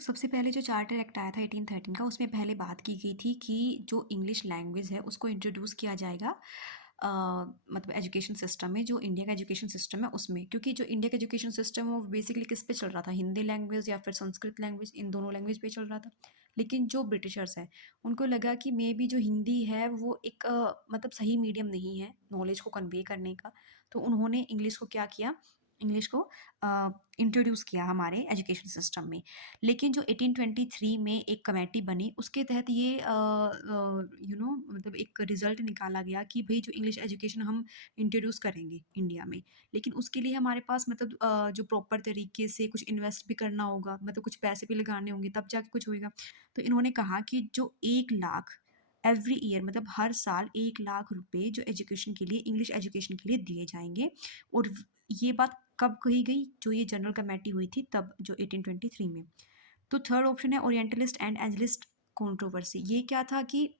सबसे पहले जो चार्टर एक्ट आया था 1813 का, उसमें पहले बात की गई थी कि जो इंग्लिश लैंग्वेज है उसको इंट्रोड्यूस किया जाएगा अ, मतलब एजुकेशन सिस्टम में, जो इंडिया का एजुकेशन सिस्टम है उसमें। क्योंकि जो इंडिया का एजुकेशन सिस्टम है वो बेसिकली किस पे चल रहा था, हिंदी लैंग्वेज या फिर संस्कृत लैंग्वेज, इन दोनों लैंग्वेज पे चल रहा था। लेकिन जो ब्रिटिशर्स हैं उनको लगा कि मे बी जो हिंदी है वो एक मतलब सही मीडियम नहीं है नॉलेज को कन्वे करने का। तो उन्होंने इंग्लिश को क्या किया, इंग्लिश को इंट्रोड्यूस किया हमारे एजुकेशन सिस्टम में। लेकिन जो 1823 में एक कमेटी बनी उसके तहत ये मतलब एक रिजल्ट निकाला गया कि भाई जो इंग्लिश एजुकेशन हम इंट्रोड्यूस करेंगे इंडिया में, लेकिन उसके लिए हमारे पास मतलब जो प्रॉपर तरीके से कुछ इन्वेस्ट भी करना होगा, मतलब कुछ पैसे भी लगाने होंगे तब जाके कुछ होएगा। तो इन्होंने कहा कि जो 1 लाख एवरी ईयर, मतलब हर साल 1 लाख रुपए जो एजुकेशन के लिए, इंग्लिश एजुकेशन के लिए दिए जाएंगे। और ये बात कब कही गई, जो ये जनरल कमेटी हुई थी तब, जो 1823 में। तो थर्ड ऑप्शन है ओरिएंटलिस्ट एंड एंजलिस्ट कंट्रोवर्सी। ये क्या था कि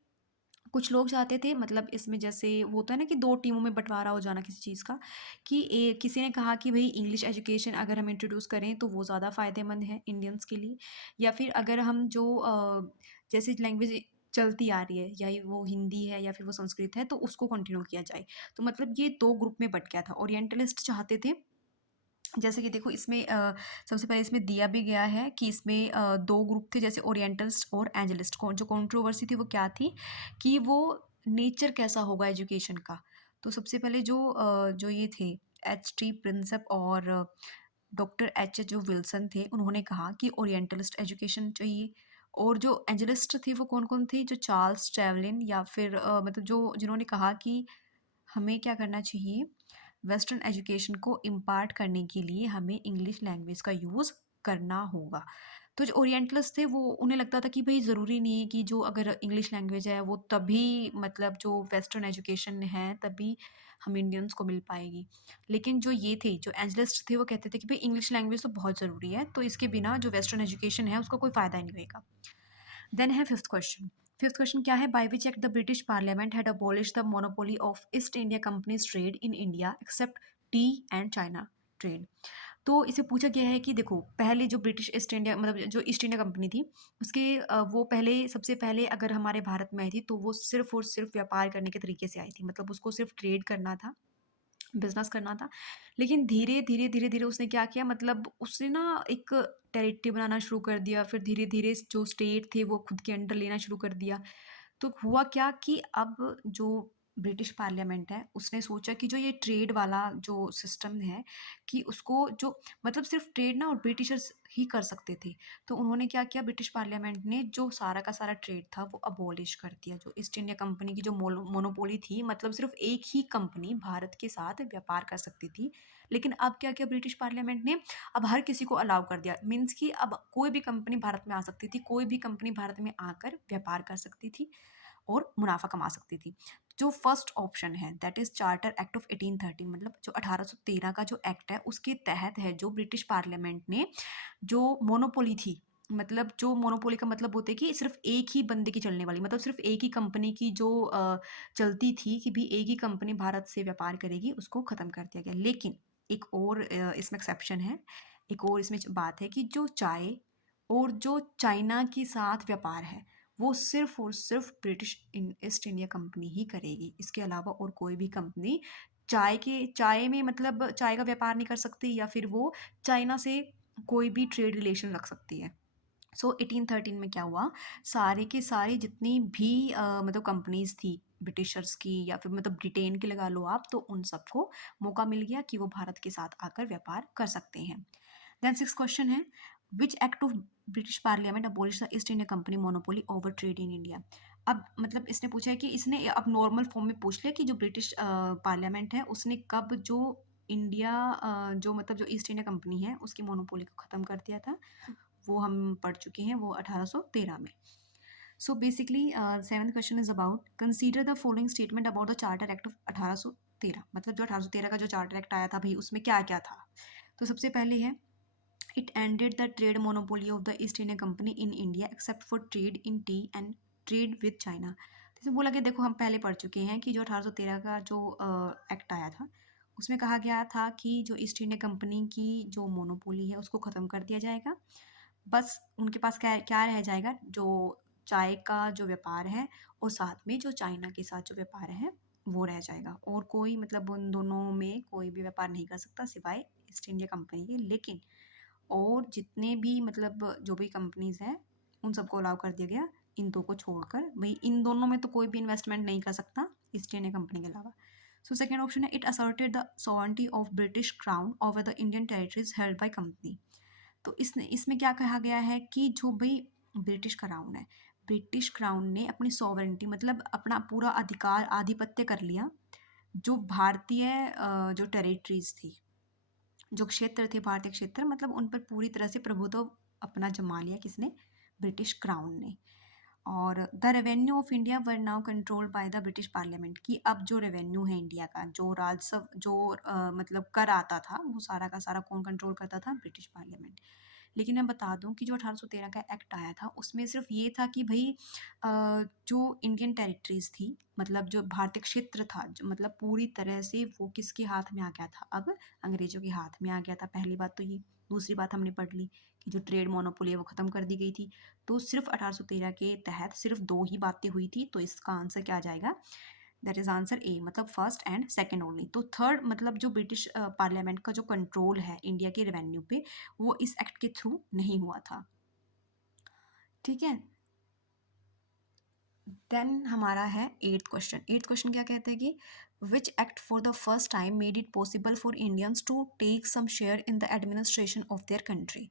कुछ लोग चाहते थे, मतलब इसमें जैसे वो होता है ना कि दो टीमों में बंटवारा हो जाना किसी चीज़ का, कि किसी ने कहा कि भाई इंग्लिश एजुकेशन अगर हम इंट्रोड्यूस करें तो वो ज़्यादा फ़ायदेमंद है इंडियंस के लिए, या फिर अगर हम जो जैसे लैंग्वेज चलती आ रही है, या ये वो हिंदी है या फिर वो संस्कृत है, तो उसको कंटिन्यू किया जाए। तो मतलब ये दो ग्रुप में बट गया था। ओरिएंटलिस्ट चाहते थे, जैसे कि देखो इसमें सबसे पहले इसमें दिया भी गया है कि इसमें 2 ग्रुप थे, जैसे ओरिएंटलिस्ट और एंजलिस्ट। को जो कंट्रोवर्सी थी वो क्या थी कि वो नेचर कैसा होगा एजुकेशन का। तो सबसे पहले जो ये थे एच.टी. प्रिंसेप और डॉक्टर एच.एच. जो विल्सन थे, उन्होंने कहा कि ओरिएंटलिस्ट एजुकेशन चाहिए। और जो एंजलिस्ट थे वो कौन-कौन थे? जो चार्ल्स ट्रैवलिन, या फिर मतलब जो जिन्होंने कहा कि हमें क्या करना चाहिए, वेस्टर्न एजुकेशन को इम्पार्ट करने के लिए हमें इंग्लिश लैंग्वेज का यूज़ करना होगा। तो जो ओरिएंटलिस्ट थे वो, उन्हें लगता था कि भई ज़रूरी नहीं है कि जो अगर इंग्लिश लैंग्वेज है वो तभी, मतलब जो वेस्टर्न एजुकेशन है तभी हम इंडियंस को मिल पाएगी। लेकिन जो ये थे, जो एंजलिस्ट थे, वो कहते थे कि भई इंग्लिश लैंग्वेज तो बहुत ज़रूरी है, तो इसके बिना जो वेस्टर्न एजुकेशन है उसका कोई फ़ायदा ही नहीं होएगा। देन है फिफ्थ क्वेश्चन। फिफ्थ क्वेश्चन क्या है? By which act the British parliament had abolish the monopoly of east India companies trade in India accept T and China trade. तो इसे पूछा गया है कि देखो, पहले जो ब्रिटिश ईस्ट इंडिया, मतलब जो ईस्ट इंडिया कंपनी थी, उसके वो पहले, सबसे पहले अगर हमारे भारत में आई थी तो वो सिर्फ और सिर्फ व्यापार करने के तरीके से आई थी, मतलब उसको सिर्फ ट्रेड करना था, बिज़नेस करना था। लेकिन धीरे-धीरे उसने क्या किया, मतलब उसने ना एक टेरिटरी बनाना शुरू कर दिया, फिर धीरे-धीरे जो स्टेट थे वो खुद के अंडर लेना शुरू कर दिया। तो हुआ क्या कि अब जो ब्रिटिश पार्लियामेंट है उसने सोचा कि जो ये ट्रेड वाला जो सिस्टम है, कि उसको जो, मतलब सिर्फ ट्रेड ना और ब्रिटिशर्स ही कर सकते थे। तो उन्होंने क्या किया, ब्रिटिश पार्लियामेंट ने जो सारा का सारा ट्रेड था वो अबॉलिश कर दिया। जो ईस्ट इंडिया कंपनी की जो मोनोपोली थी, मतलब सिर्फ एक ही कंपनी भारत के साथ व्यापार कर सकती थी। लेकिन अब क्या किया ब्रिटिश पार्लियामेंट ने, अब हर किसी को अलाउ कर दिया। मीन्स कि अब कोई भी कंपनी भारत में आ सकती थी, कोई भी कंपनी भारत में आकर व्यापार कर सकती थी और मुनाफ़ा कमा सकती थी। जो फर्स्ट ऑप्शन है that is charter act of 1813, मतलब जो 1813 का जो एक्ट है उसके तहत है, जो ब्रिटिश पार्लियामेंट ने जो मोनोपोली थी, मतलब जो मोनोपोली का मतलब होता है कि सिर्फ़ एक ही बंदे की चलने वाली, मतलब सिर्फ़ एक ही कंपनी की जो चलती थी कि भी एक ही कंपनी भारत से व्यापार करेगी, उसको ख़त्म कर दिया गया। लेकिन एक और इसमें एक्सेप्शन है, एक और इसमें बात है कि जो चाय और जो चाइना के साथ व्यापार है वो सिर्फ़ और सिर्फ़ ब्रिटिश ईस्ट इंडिया कंपनी ही करेगी। इसके अलावा और कोई भी कंपनी चाय में, मतलब चाय का व्यापार नहीं कर सकती, या फिर वो चाइना से कोई भी ट्रेड रिलेशन रख सकती है। सो 1813 में क्या हुआ, सारे के सारे जितनी भी मतलब कंपनीज़ थी ब्रिटिशर्स की, या फिर मतलब ब्रिटेन की लगा लो आप, तो उन सबको मौका मिल गया कि वो भारत के साथ आकर व्यापार कर सकते हैं। देन सिक्स क्वेश्चन है, which act of British parliament abolish the east India company monopoly over trade in India. अब मतलब इसने पूछा है कि इसने अब नॉर्मल फॉर्म में पूछ लिया कि जो ब्रिटिश पार्लियामेंट है उसने कब जो इंडिया जो मतलब जो ईस्ट इंडिया कंपनी है उसकी मोनोपोली को ख़त्म कर दिया था। वो हम पढ़ चुके हैं, वो 1813 में। So basically seventh question is about consider the following statement about the charter act of 1813, मतलब जो 1813 का जो चार्टर एक्ट आया था भाई उसमें क्या क्या था। तो सबसे पहले है, it ended the trade monopoly of the east India company in India except for trade in T and trade with China. जैसे बोला कि देखो हम पहले पढ़ चुके हैं कि जो 1813 का जो एक्ट आया था उसमें कहा गया था कि जो ईस्ट इंडिया कंपनी की जो मोनोपोली है उसको ख़त्म कर दिया जाएगा, बस उनके पास क्या क्या रह जाएगा, जो चाय का जो व्यापार है और साथ में जो चाइना के साथ जो व्यापार है वो रह जाएगा, और कोई मतलब उन दोनों में कोई भी व्यापार नहीं कर सकता सिवाय ईस्ट इंडिया कंपनी के। लेकिन और जितने भी मतलब जो भी कंपनीज हैं उन सबको अलाउ कर दिया गया, इन दो को छोड़कर। भाई इन दोनों में तो कोई भी इन्वेस्टमेंट नहीं कर सकता ईस्ट इंडिया कंपनी के अलावा। सो सेकेंड ऑप्शन है, it asserted the sovereignty of British crown over the Indian territories held by company. तो इसमें क्या कहा गया है कि जो भी ब्रिटिश क्राउन है, ब्रिटिश क्राउन ने अपनी सॉवरेंटी मतलब अपना पूरा अधिकार आधिपत्य कर लिया, जो भारतीय जो टेरिटरीज थी, जो क्षेत्र थे भारतीय क्षेत्र, मतलब उन पर पूरी तरह से प्रभुत्व अपना जमा लिया किसने, ब्रिटिश क्राउन ने। और the revenue of India were now controlled by the British parliament, की अब जो रेवेन्यू है इंडिया का, जो राजस्व जो मतलब कर आता था, वो सारा का सारा कौन कंट्रोल करता था, ब्रिटिश पार्लियामेंट। लेकिन मैं बता दूं कि जो 1813 का एक्ट आया था उसमें सिर्फ ये था कि भाई जो इंडियन टेरिटरीज थी, मतलब जो भारतीय क्षेत्र था, जो मतलब पूरी तरह से वो किसके हाथ में आ गया था, अब अंग्रेजों के हाथ में आ गया था। पहली बात तो ये। दूसरी बात हमने पढ़ ली कि जो ट्रेड मोनोपोली है वो ख़त्म कर दी गई थी। तो सिर्फ 1813 के तहत सिर्फ दो ही बातें हुई थी, तो इसका आंसर क्या आ जाएगा, दैट इज आंसर ए, मतलब फर्स्ट एंड सेकंड ओनली। तो थर्ड मतलब जो ब्रिटिश पार्लियामेंट का जो कंट्रोल है इंडिया के रेवेन्यू पे, वो इस एक्ट के थ्रू नहीं हुआ था। ठीक है। देन हमारा है एट्थ क्वेश्चन। एट्थ क्वेश्चन क्या कहते हैं कि which act for the first time made it possible for Indians to take some share in the administration of their country.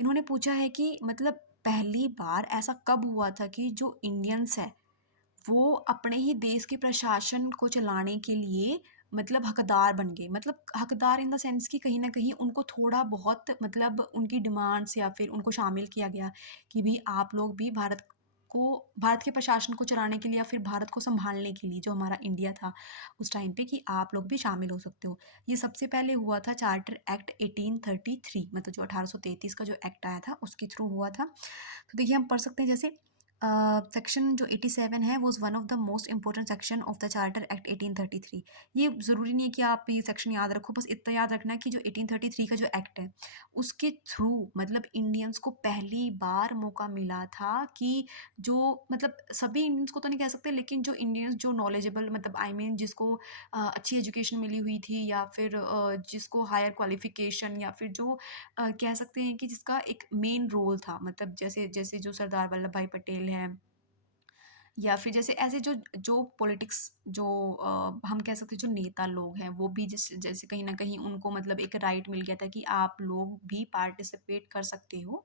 इन्होंने पूछा है कि मतलब पहली बार ऐसा कब हुआ था कि जो इंडियंस है वो अपने ही देश के प्रशासन को चलाने के लिए मतलब हकदार बन गए। मतलब हकदार इन द सेंस कि कहीं न कहीं उनको थोड़ा बहुत मतलब उनकी डिमांड्स या फिर उनको शामिल किया गया कि भई आप लोग भी को भारत के प्रशासन को चलाने के लिए या फिर भारत को सँभालने के लिए, जो हमारा इंडिया था उस टाइम पे, कि आप लोग भी शामिल हो सकते हो। ये सबसे पहले हुआ था चार्टर एक्ट 1833, मतलब जो 1833 का जो एक्ट आया था उसके थ्रू हुआ था। तो देखिए हम पढ़ सकते हैं जैसे सेक्शन जो 87 है was one of the most important section of the charter act 1833। ये ज़रूरी नहीं है कि आप ये सेक्शन याद रखो, बस इतना याद रखना है कि जो 1833 का जो एक्ट है उसके थ्रू मतलब इंडियंस को पहली बार मौका मिला था कि जो मतलब सभी इंडियंस को तो नहीं कह सकते, लेकिन जो इंडियंस जो नॉलेजेबल मतलब आई मीन जिसको अच्छी एजुकेशन मिली हुई थी, या फिर जिसको हायर क्वालिफिकेशन, या फिर जो कह सकते हैं कि जिसका एक मेन रोल था, मतलब जैसे जैसे जो सरदार वल्लभ भाई पटेल हैं, या फिर जैसे ऐसे जो जो पॉलिटिक्स जो हम कह सकते हैं जो नेता लोग हैं, वो भी जैसे कहीं ना कहीं उनको मतलब एक राइट मिल गया था कि आप लोग भी पार्टिसिपेट कर सकते हो